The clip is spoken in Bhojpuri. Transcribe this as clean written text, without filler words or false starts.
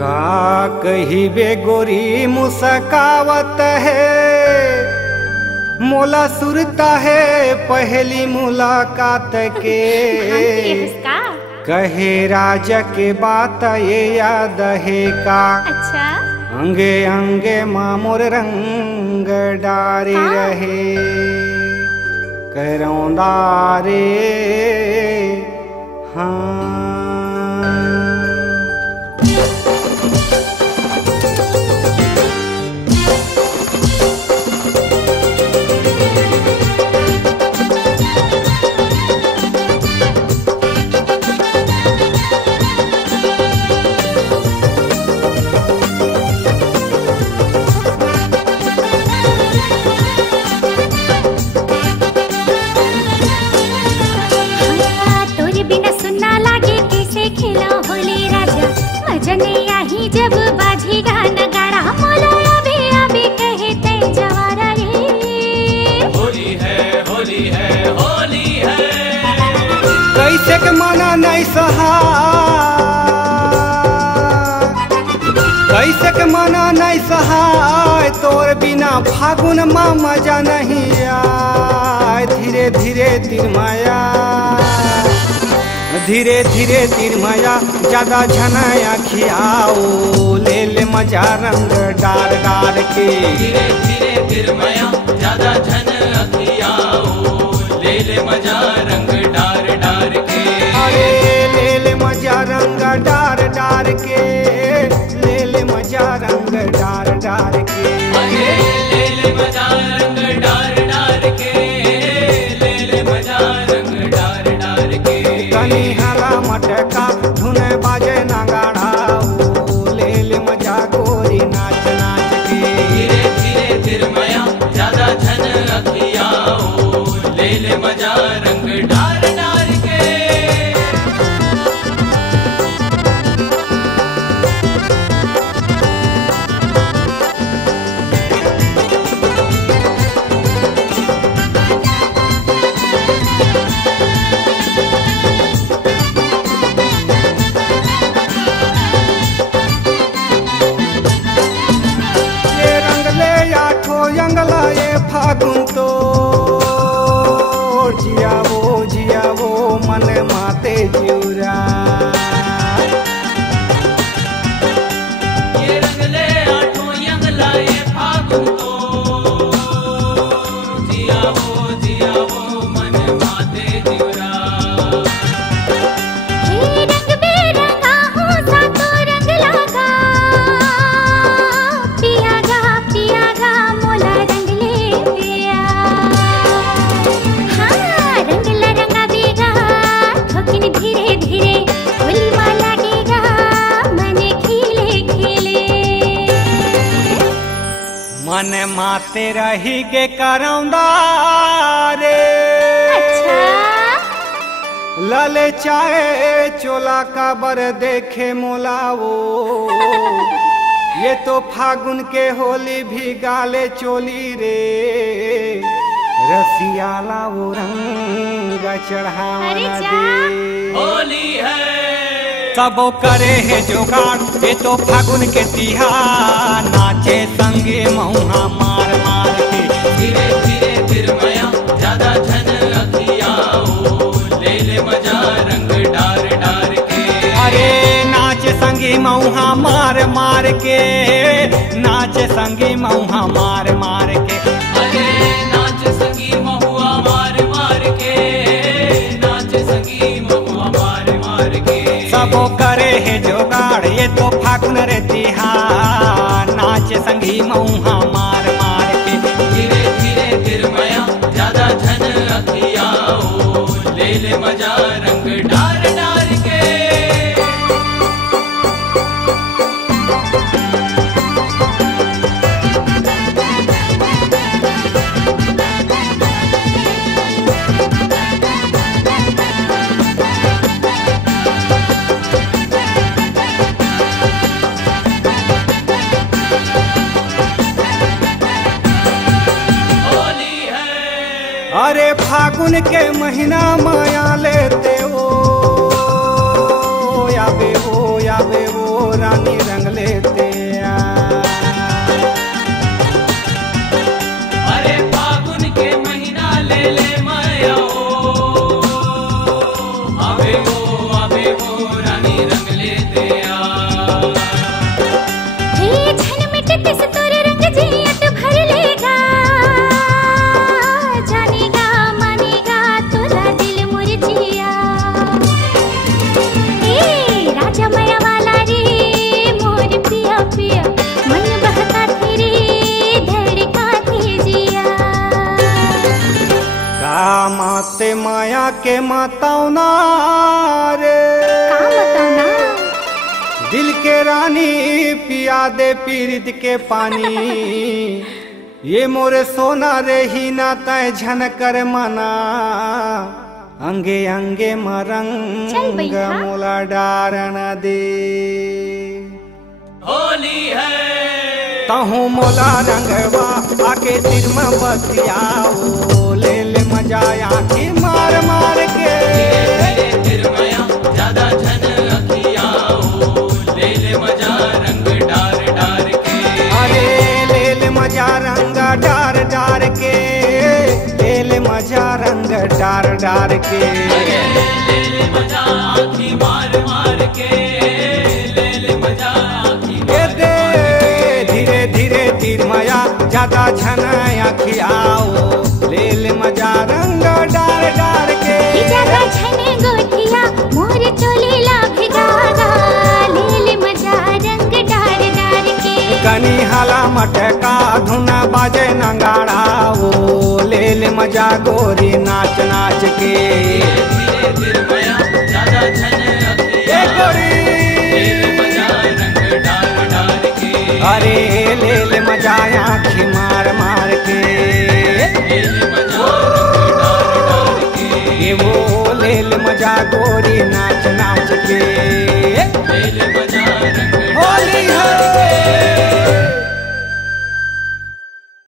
का कही बेगोरी मुस्कावत है, मोला सुरता है पहली मुलाकात के। कहे राजा के बात ये याद है का? अच्छा। अंगे अंगे मामोर रंग डारे रहे करौंदा रे। हाँ जब बाजी गाना गाड़ा मोला अभी अभी कहते जवारा रे। होली है होली है होली है, कैसे के मना नहीं सहा, कैसे के मना नहीं सहा। तोर बिना फागुन माँ मजा नहीं आए। धीरे धीरे तिरमाया, धीरे धीरे तिरमाया, ज्यादा झनाया खियाओ ले ले मजा रंग डार डार के। धीरे धीरे तिरमाया, ज्यादा झन खियाओ ले ले मजा रंग डार डार के। अरे ले ले मजा रंग डार डार के, ले ले मजा रंग डार डार के। अरे ले ले मजा रंग डार डार के, ले ले मजा रंग डार डार के। कनी हला मटका धुन बाजे नगाड़ा, ले ले मजा गोरी नाच नाच के। धीरे धीरे तिरमाया, ज्यादा झन खियाओ ले ले मजा रंग डार डार के। जंगला ये फागुन तो जिया वो मन माते जिउरा। ये रंगले आठो जंगला ये फागुन तो जिया वो मन माते जिउरा। हे रंग बेरंगा हो सातो रंग लगा, पिया गा मोला रंग ले पिया। हाँ रंग लरंगा बेगा ठोकिन धीरे धीरे, होली माला गेगा मने खिले खिले। मन माते रही के करौंदा रे। अच्छा। लले चाहे चोला का बर देखे मोलावो। ये तो फागुन के होली भी गाले चोली रे। रसियाला वो रंग चढ़ावा दे। होली है सबो करे है जोगाड़, ये तो फागुन के तिहार। नाचे संगे महुआ मार मार के। धीरे धीरे तिरमाया, ज्यादा झन खियाओ ले ले मजा रंग डार डार के। अरे नाच संगी मऊहा मार मार के, नाच संगी मऊहा मार मार के। अरे नाच संगी महुआ मार मार के, नाच संगी महुआ मार मार के। सबो करे है जोगाड़, ये तो फागुन रे तिहार। नाच संगी मऊहा मार मार के। धीरे धीरे तिरमाया, ज्यादा झन खियाओ ले ले मजा रंग डार डार के। अरे फागुन के महीना माया लेते हो, याबे हो रानी रंग लेते आ। अरे फागुन के महीना ले ले माया आवे वो रानी रंग लेते आ। हे झन मिटत से तोर रंग जियत भर लेगा, जानेगा मानेगा तोरा दिल मुरझिया। ए राजा माया वाला रे मोर पिया पिया, मन बहका तेरे धड़का थे जिया। माते माया के माताओना रे, का बताना दिल के रानी पिया दे पीरित के पानी। ये मोरे सोना रे ही ना तय झन कर मना, अंगे अंगे चल मरंग भैया। मोला डारन दे। होली है तहु मोला रंगवा आके दिल में बतियाओ, ले ले मजा आखी मार मार के। फिर मया ज्यादा झन अखियाओ, ले ले मजा रंग डार डार के। अरे ले ले मजा रंग डार डार के, ले ले मजा रंग डार डार के। ले ले मजा आँखी मार मार के, ले ले मजा आँखी ए दे धीरे धीरे तीर मया ज्यादा झन अखियाओ, ले ले मजा रंग डार डार के। जगा छने गोठिया मोर चोले ला भिगागा, ले ले मजा रंग डार डार के। कनी हाला मटका धुन बाजे नंगाड़ाओ, ले ले मजा गोरी नाच नाच के। धीरे धीरे मया ज्यादा झन ए अखियाओ, गोरी ले ले मजा रंग डार डार के। अरे ले ले मजा आँखी मार मार के। ले ले मजा रंग डार डार के। ये वो ले ले मजा गोरी नाच नाच के। ले ले मजा